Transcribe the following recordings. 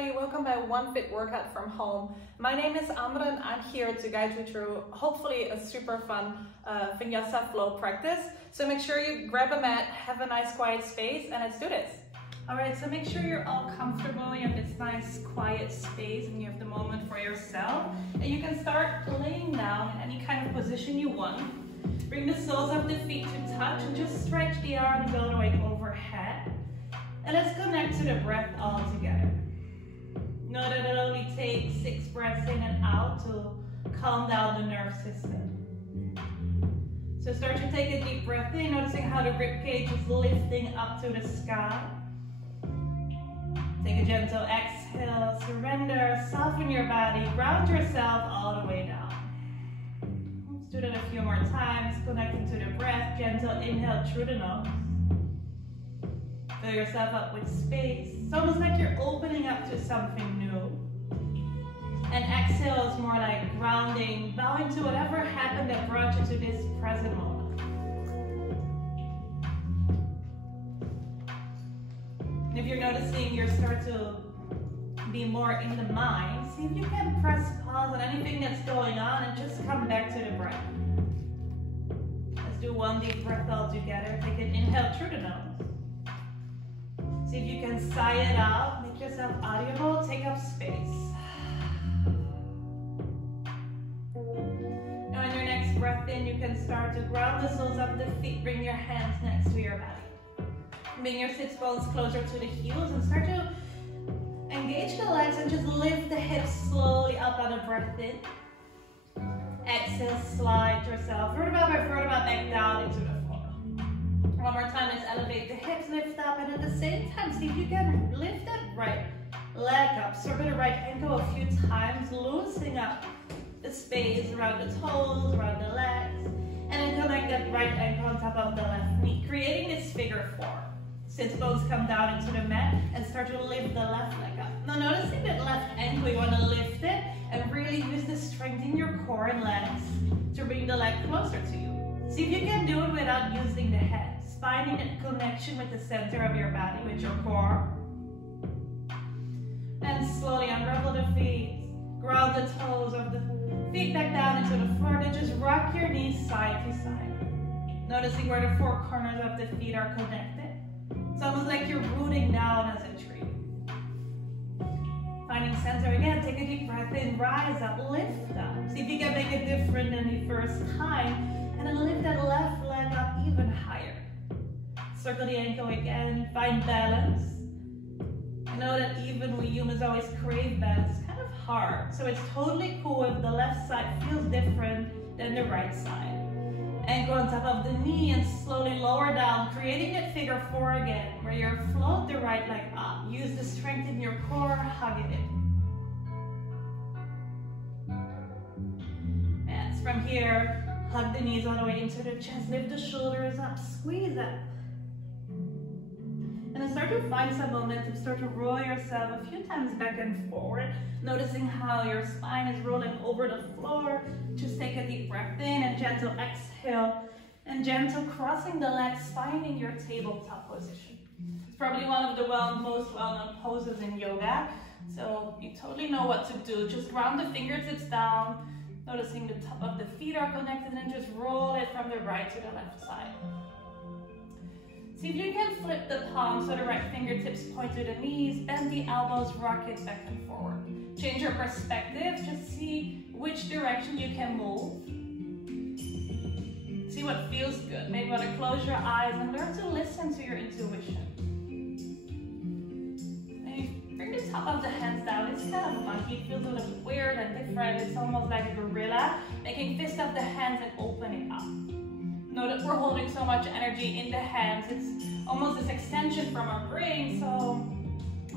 everybody, welcome by OneFit workout from home. My name is Ambre and I'm here to guide you through hopefully a super fun Vinyasa Flow practice. So make sure you grab a mat, have a nice quiet space, and let's do this. Alright, so make sure you're all comfortable, you have this nice quiet space and you have the moment for yourself. And you can start laying down in any kind of position you want. Bring the soles of the feet to touch and just stretch the arms all the way overhead. And let's connect to the breath all together. Know that it only takes 6 breaths in and out to calm down the nerve system. So start to take a deep breath in, noticing how the rib cage is lifting up to the sky. Take a gentle exhale, surrender, soften your body, ground yourself all the way down. Let's do that a few more times, connecting to the breath, gentle inhale through the nose. Fill yourself up with space. It's almost like you're opening up to something new. And exhale is more like grounding, bowing to whatever happened that brought you to this present moment. And if you're noticing you start to be more in the mind, see if you can press pause on anything that's going on and just come back to the breath. Let's do one deep breath all together. Take an inhale through the nose. See if you can sigh it out, make yourself audible, take up space. Now on your next breath in, you can start to ground the soles of the feet, bring your hands next to your body. Bring your sits bones closer to the heels and start to engage the legs and just lift the hips slowly up on a breath in. Exhale, slide yourself vertebra by vertebra back down into the floor. One more time, let's elevate the hips, lift up, and at the same time, see if you can lift that right leg up. Circle the right ankle a few times, loosening up the space around the toes, around the legs, and then connect that right ankle on top of the left knee, creating this figure 4. Sits bones come down into the mat and start to lift the left leg up. Now noticing that left ankle, you want to lift it and really use the strength in your core and legs to bring the leg closer to you. See if you can do it without using the head. Finding that connection with the center of your body, with your core. And slowly unravel the feet. Ground the toes of the feet back down into the floor. Then just rock your knees side to side. Noticing where the 4 corners of the feet are connected. It's almost like you're rooting down as a tree. Finding center again, take a deep breath in, rise up, lift up. See if you can make it different than the first time. And then lift that left leg up even higher. Circle the ankle again, find balance. I know that even we humans always crave balance, it's kind of hard. So it's totally cool if the left side feels different than the right side. Ankle on top of the knee and slowly lower down, creating that figure 4 again, where you float the right leg up. Use the strength in your core, hug it in. And from here, hug the knees all the way into the chest, lift the shoulders up, squeeze up. And then start to find some momentum, start to roll yourself a few times back and forward, noticing how your spine is rolling over the floor. Just take a deep breath in and gentle exhale, and gentle crossing the legs, finding your tabletop position. It's probably one of the most well-known poses in yoga, so you totally know what to do. Just round the fingertips down, noticing the top of the feet are connected, and just roll it from the right to the left side. See if you can flip the palms so the right fingertips point to the knees, bend the elbows, rock it back and forward. Change your perspective, just see which direction you can move. See what feels good. Maybe you want to close your eyes and learn to listen to your intuition. And you bring the top of the hands down. It's kind of funky, it feels a little bit weird and different. It's almost like a gorilla, making fist of the hands and opening up. Know that we're holding so much energy in the hands. It's almost this extension from our brain. So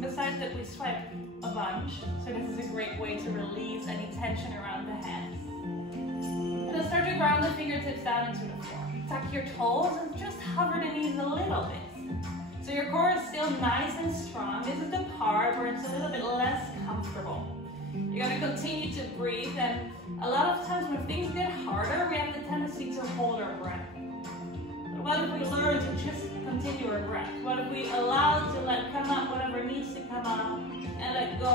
besides that, we swipe a bunch. So this is a great way to release any tension around the hands. And then start to ground the fingertips down into the floor. Tuck your toes and just hover the knees a little bit. So your core is still nice and strong. This is the part where it's a little bit less comfortable. You're going to continue to breathe, and a lot of times when things get harder, we have the tendency to hold our breath. But what if we learn to just continue our breath? What if we allow to let come out whatever needs to come out and let go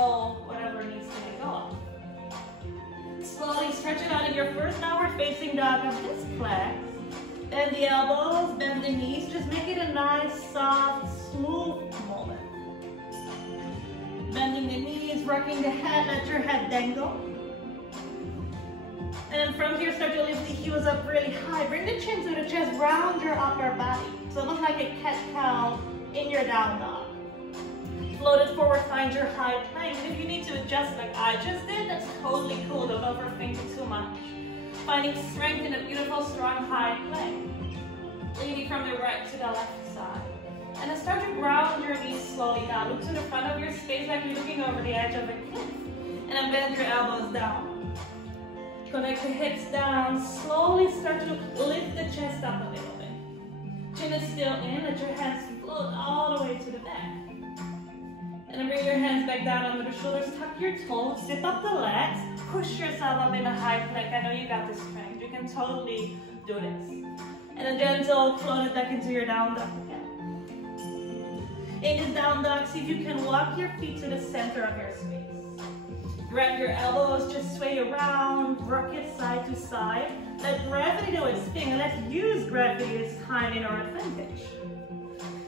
facing dog of this flex. Bend the elbows, bend the knees. Just make it a nice, soft, smooth moment. Bending the knees, rocking the head, let your head dangle. And then from here, start to lift the heels up really high. Bring the chin to the chest, round your upper body. It's almost like a cat-cow in your down dog. Float it forward, find your high plank. And if you need to adjust like I just did, that's totally cool. Don't overthink it too much. Finding strength in a beautiful, strong, high plank. Leaning from the right to the left side. And then start to ground your knees slowly down. Look to the front of your space like you're looking over the edge of a cliff. And then bend your elbows down. Connect the hips down. Slowly start to lift the chest up a little bit. Chin is still in. Let your hands float all the way to the back. And then bring your hands back down under the shoulders. Tuck your toes. Zip up the legs. Push yourself up in a high plank. I know you got this strength. You can totally do this. And then gentle, float it back into your down dog again. In this down dog, see if you can walk your feet to the center of your space. Grab your elbows, just sway around, rock it side to side. Let gravity do its thing, and let's use gravity this time in our advantage.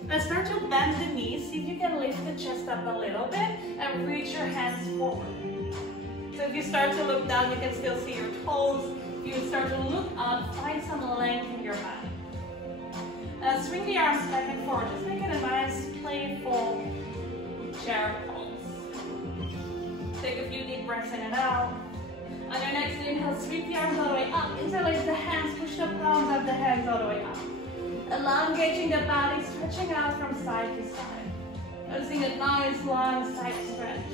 Now start to bend the knees. See if you can lift the chest up a little bit and reach your hands forward. So if you start to look down, you can still see your toes. If you start to look up, find some length in your body. Now swing the arms back and forward. Just make it a nice, playful chair pose. Take a few deep breaths in and out. On your next inhale, sweep the arms all the way up. Interlace the hands, push the palms of the hands all the way up. Elongating the body, stretching out from side to side. Noticing a nice long side stretch.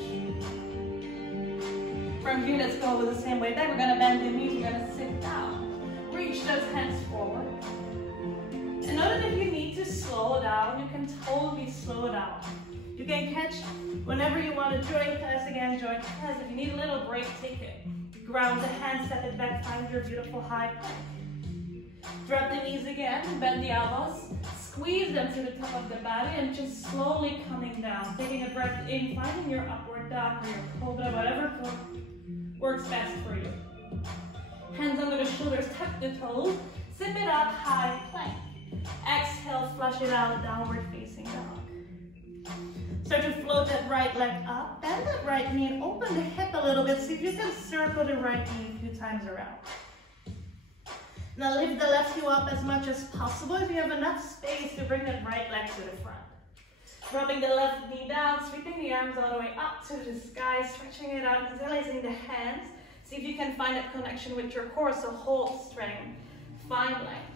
From here, let's go with the same way back. We're going to bend the knees, we're going to sit down. Reach those hands forward. And know that if you need to slow down, you can totally slow down. You can catch whenever you want to join class again, join class. If you need a little break, take it. Ground the hands, step it back, find your beautiful high plank. Drop the knees again, bend the elbows, squeeze them to the top of the body and just slowly coming down. Taking a breath in, finding your upward dog or your cobra, whatever works best for you. Hands under the shoulders, tuck the toes, zip it up, high plank. Exhale, flush it out, downward facing dog. Start to float that right leg up, bend that right knee and open the hip a little bit. See if you can circle the right knee a few times around. Now lift the left heel up as much as possible if you have enough space to bring that right leg to the front. Dropping the left knee down, sweeping the arms all the way up to the sky, stretching it out, interlacing the hands. See if you can find that connection with your core, so hold strength, find length.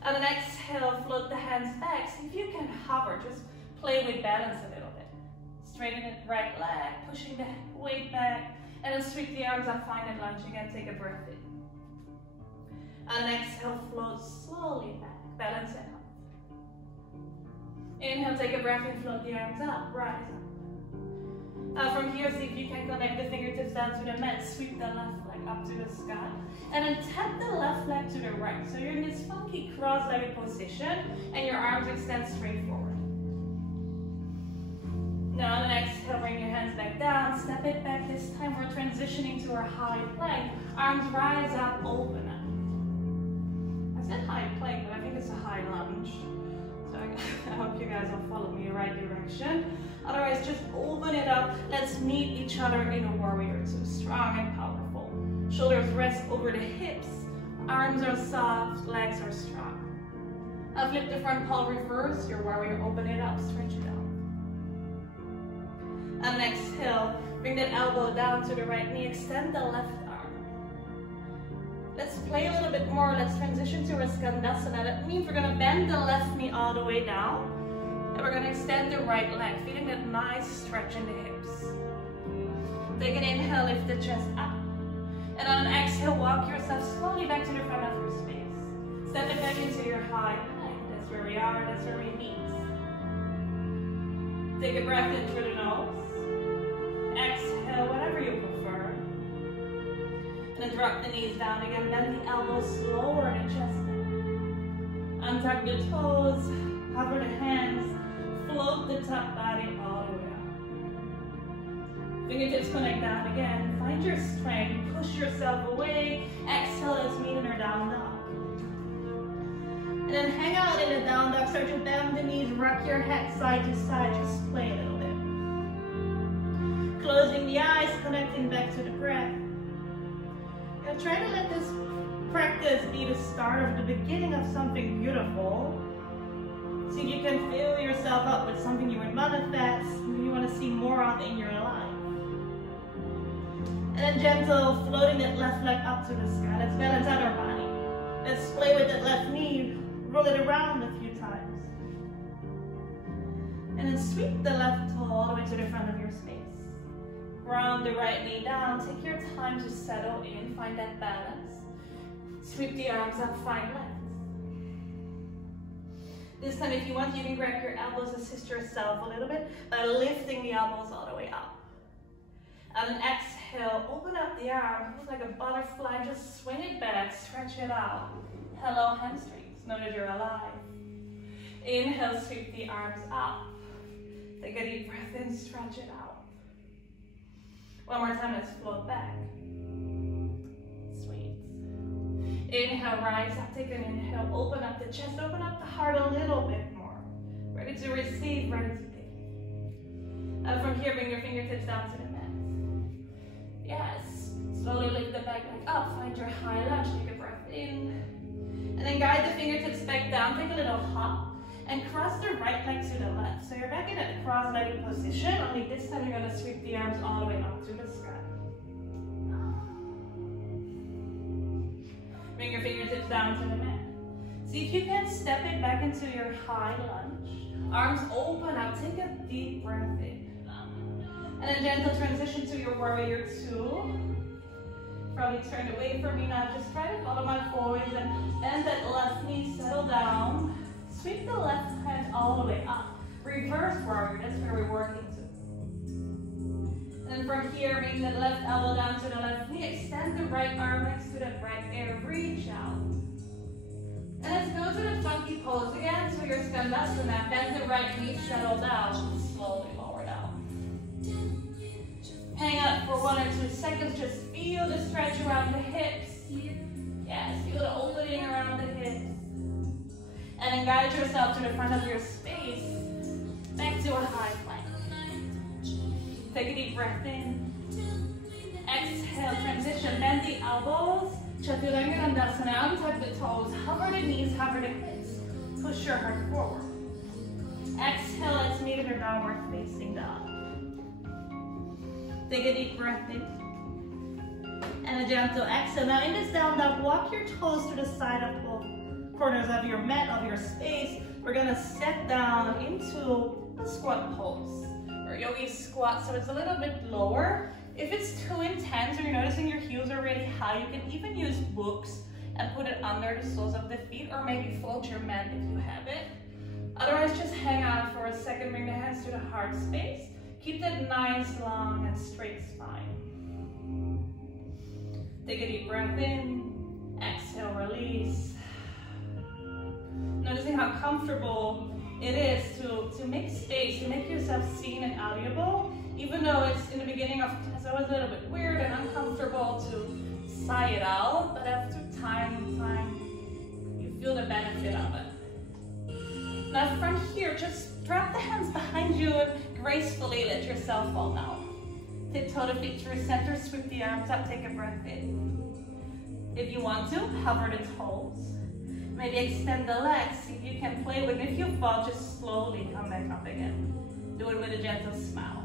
And then exhale, float the hands back. See if you can hover, just play with balance a little bit. Straighten the right leg, pushing the weight back, and then sweep the arms up, find that lunge again, take a breath in. And exhale, float slowly back, balance it out. Inhale, take a breath in, float the arms up, rise up. Now from here, see if you can connect the fingertips down to the mat, sweep the left leg up to the sky, and then tap the left leg to the right. So you're in this funky cross-legged position, and your arms extend straight forward. Now on the exhale, bring your hands back down, step it back. This time we're transitioning to our high plank. Arms rise up, open up. I said high plank, but I think it's a high lunge. So I hope you guys will follow me in the right direction. Otherwise, just open it up. Let's meet each other in a warrior two. Strong and powerful. Shoulders rest over the hips. Arms are soft, legs are strong. Now flip the front paw reverse. Your warrior, open it up, stretch it out. And exhale, bring that elbow down to the right knee, extend the left arm. Let's play a little bit more. Let's transition to a Skandasana. That means we're gonna bend the left knee all the way down. And we're gonna extend the right leg, feeling that nice stretch in the hips. Take an inhale, lift the chest up. And on an exhale, walk yourself slowly back to the front of your space. Step it back into your high plank. That's where we are, that's where we meet. Take a breath in through the nose. Exhale, whatever you prefer. And then drop the knees down again. Bend the elbows, lower the chest down. Untuck the toes, hover the hands, float the top body all the way up. Fingertips connect down again. Find your strength. Push yourself away. Exhale, let's meet in our down dog. And then hang out in a down dog. Start to bend the knees. Rock your head side to side. Just play a little bit. Closing the eyes. Connecting back to the breath. And try to let this practice be the start of the beginning of something beautiful. See if you can fill yourself up with something you would manifest, something you want to see more of in your life. And then gentle, floating that left leg up to the sky. Let's balance out our body. Let's play with that left knee. Roll it around a few times. And then sweep the left toe all the way to the front of your space. Ground the right knee down. Take your time to settle in. Find that balance. Sweep the arms up, find legs. This time, if you want, you can grab your elbows, assist yourself a little bit by lifting the elbows all the way up. And then exhale, open up the arm, feels like a butterfly, just swing it back, stretch it out. Hello, hamstrings, know that you're alive. Inhale, sweep the arms up. Take a deep breath in, stretch it out. One more time, let's float back. Inhale, rise up, take an inhale, open up the chest, open up the heart a little bit more. Ready to receive, ready to give. And from here, bring your fingertips down to the mat. Yes, slowly lift the back leg up, find your high lunge, take a breath in. And then guide the fingertips back down, take a little hop, and cross the right leg to the left. So you're back in a cross-legged position, only this time you're gonna sweep the arms all the way up to the sky. Bring your fingertips down to the mat. See if you can step it back into your high lunge. Arms open up, take a deep breath in. And then gentle transition to your warrior two. Probably turn away from me now. Just try to follow my voice and bend that left knee, settle down. Sweep the left hand all the way up. Reverse warrior, that's where we're working to. And then from here, bring the left elbow down to the left knee. Extend the right arm next to that right ear. Reach out. And let's go to the funky pose again. So your skandasana. Bend the right knee, settle down. Slowly lower down. Hang out for 1 or 2 seconds. Just feel the stretch around the hips. Yes, feel the opening around the hips. And then guide yourself to the front of your space. Back to a high plank. Take a deep breath in. Exhale, transition. Bend the elbows. Chaturanga-dandasana. Untuck the toes. Hover the knees, hover the hips. Push your heart forward. Exhale, let's meet in our downward facing dog. Take a deep breath in. And a gentle exhale. Now in this down dog, walk your toes to the side of both corners of your mat, of your space. We're gonna step down into a squat pose. Or yogi squat, so it's a little bit lower. If it's too intense or you're noticing your heels are really high, you can even use books and put it under the soles of the feet, or maybe fold your mat if you have it. Otherwise, just hang out for a second, bring the hands to the heart space. Keep that nice, long, and straight spine. Take a deep breath in, exhale, release. Noticing how comfortable it is to make space, to make yourself seen and audible, even though it's in the beginning of class, it was a little bit weird and uncomfortable to sigh it out, but after time, you feel the benefit of it. Now from here, just drop the hands behind you and gracefully let yourself fall down. Tiptoe the feet through center, sweep the arms up, take a breath in. If you want to, hover the toes. Maybe extend the legs, see if you can play with it. If you fall, just slowly come back up again. Do it with a gentle smile.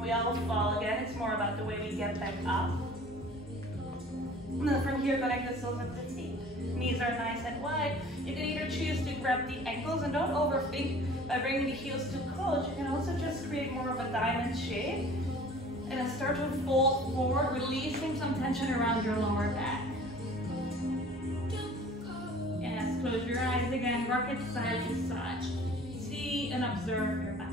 We all fall again. It's more about the way we get back up. And then from here, connect the soles of the feet. Knees are nice and wide. You can either choose to grab the ankles and don't overthink by bringing the heels too close. You can also just create more of a diamond shape. And then start to fold forward, releasing some tension around your lower back. Yes, close your eyes again, rock it side to side. See and observe your back.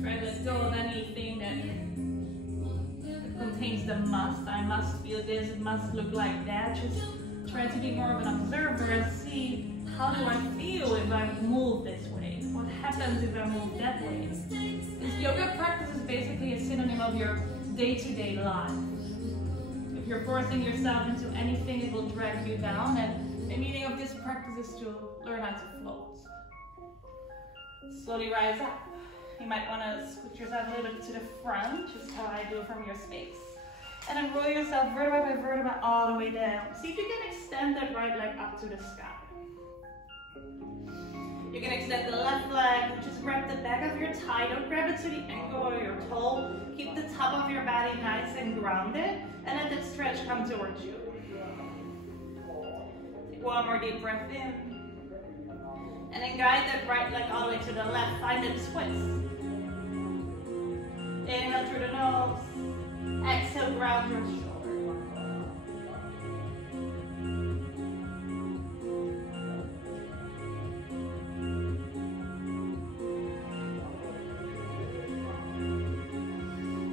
Try to let go of anything that contains the must. I must feel this, it must look like that. Just try to be more of an observer and see, how do I feel if I move this way? What happens if I move that way. This yoga practice is basically a synonym of your day-to-day life. If you're forcing yourself into anything, it will drag you down, and the meaning of this practice is to learn how to float. Slowly rise up. You might want to scoot yourself a little bit to the front, just how I do from your space. And then roll yourself vertebra by vertebra all the way down. See if you can extend that right leg up to the sky. You can extend the left leg, just grab the back of your thigh. Don't grab it to the ankle or your toe. Keep the top of your body nice and grounded, and let that stretch come towards you. Take one more deep breath in. And then guide that right leg all the way to the left. Find a twist. Inhale through the nose. Exhale, ground your shoulder.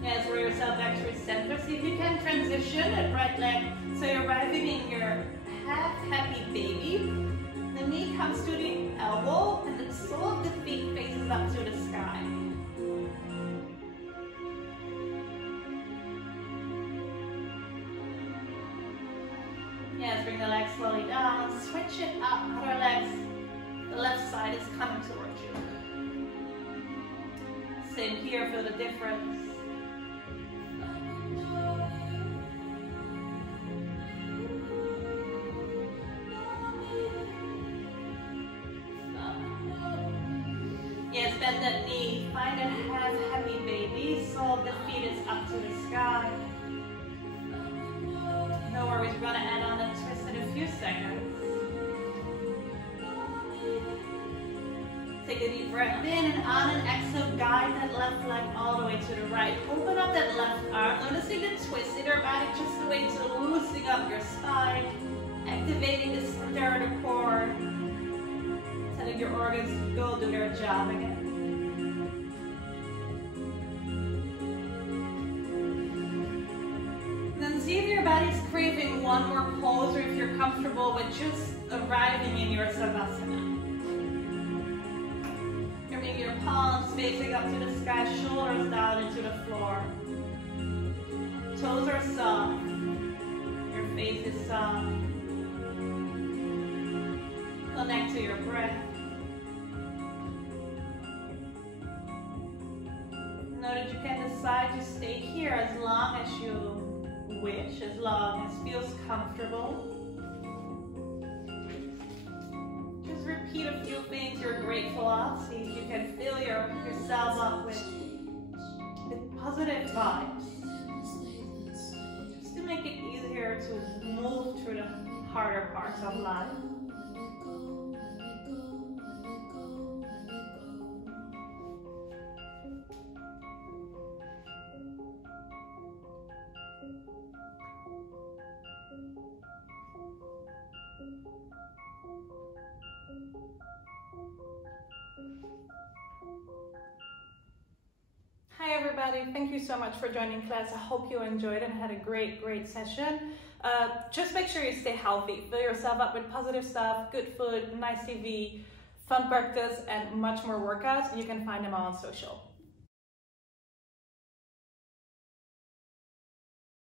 Yes, roll yourself back to center. See if you can transition that right leg so you're arriving in your half happy baby. The knee comes to the elbow and the sole of the feet faces up to the sky. Yes, bring the legs slowly down. Switch it up. Other legs. The left side is coming towards you. Same here. Feel the difference. Yes, bend that knee. Find a half happy baby. Sole of the feet is up to the sky. No worries, we're going to add on a twist in a few seconds. Take a deep breath in, and on an exhale, guide that left leg all the way to the right. Open up that left arm. Noticing the twist in your body, just a way to loosening up your spine, activating the center of the core, telling your organs to go do their job again. See if your body's craving one more pose, or if you're comfortable with just arriving in your savasana. You're maybe your palms facing up to the sky, shoulders down into the floor. Toes are soft. Your face is soft. Connect to your breath. Know that you can decide to stay here as long as you wish, as long as feels comfortable. Just repeat a few things you're grateful of. See if you can fill yourself up with positive vibes. Just to make it easier to move through the harder parts of life. Hi everybody, thank you so much for joining class. I hope you enjoyed and had a great session. Just make sure you stay healthy. Fill yourself up with positive stuff, good food, nice TV, fun practice, and much more workouts. You can find them all on social.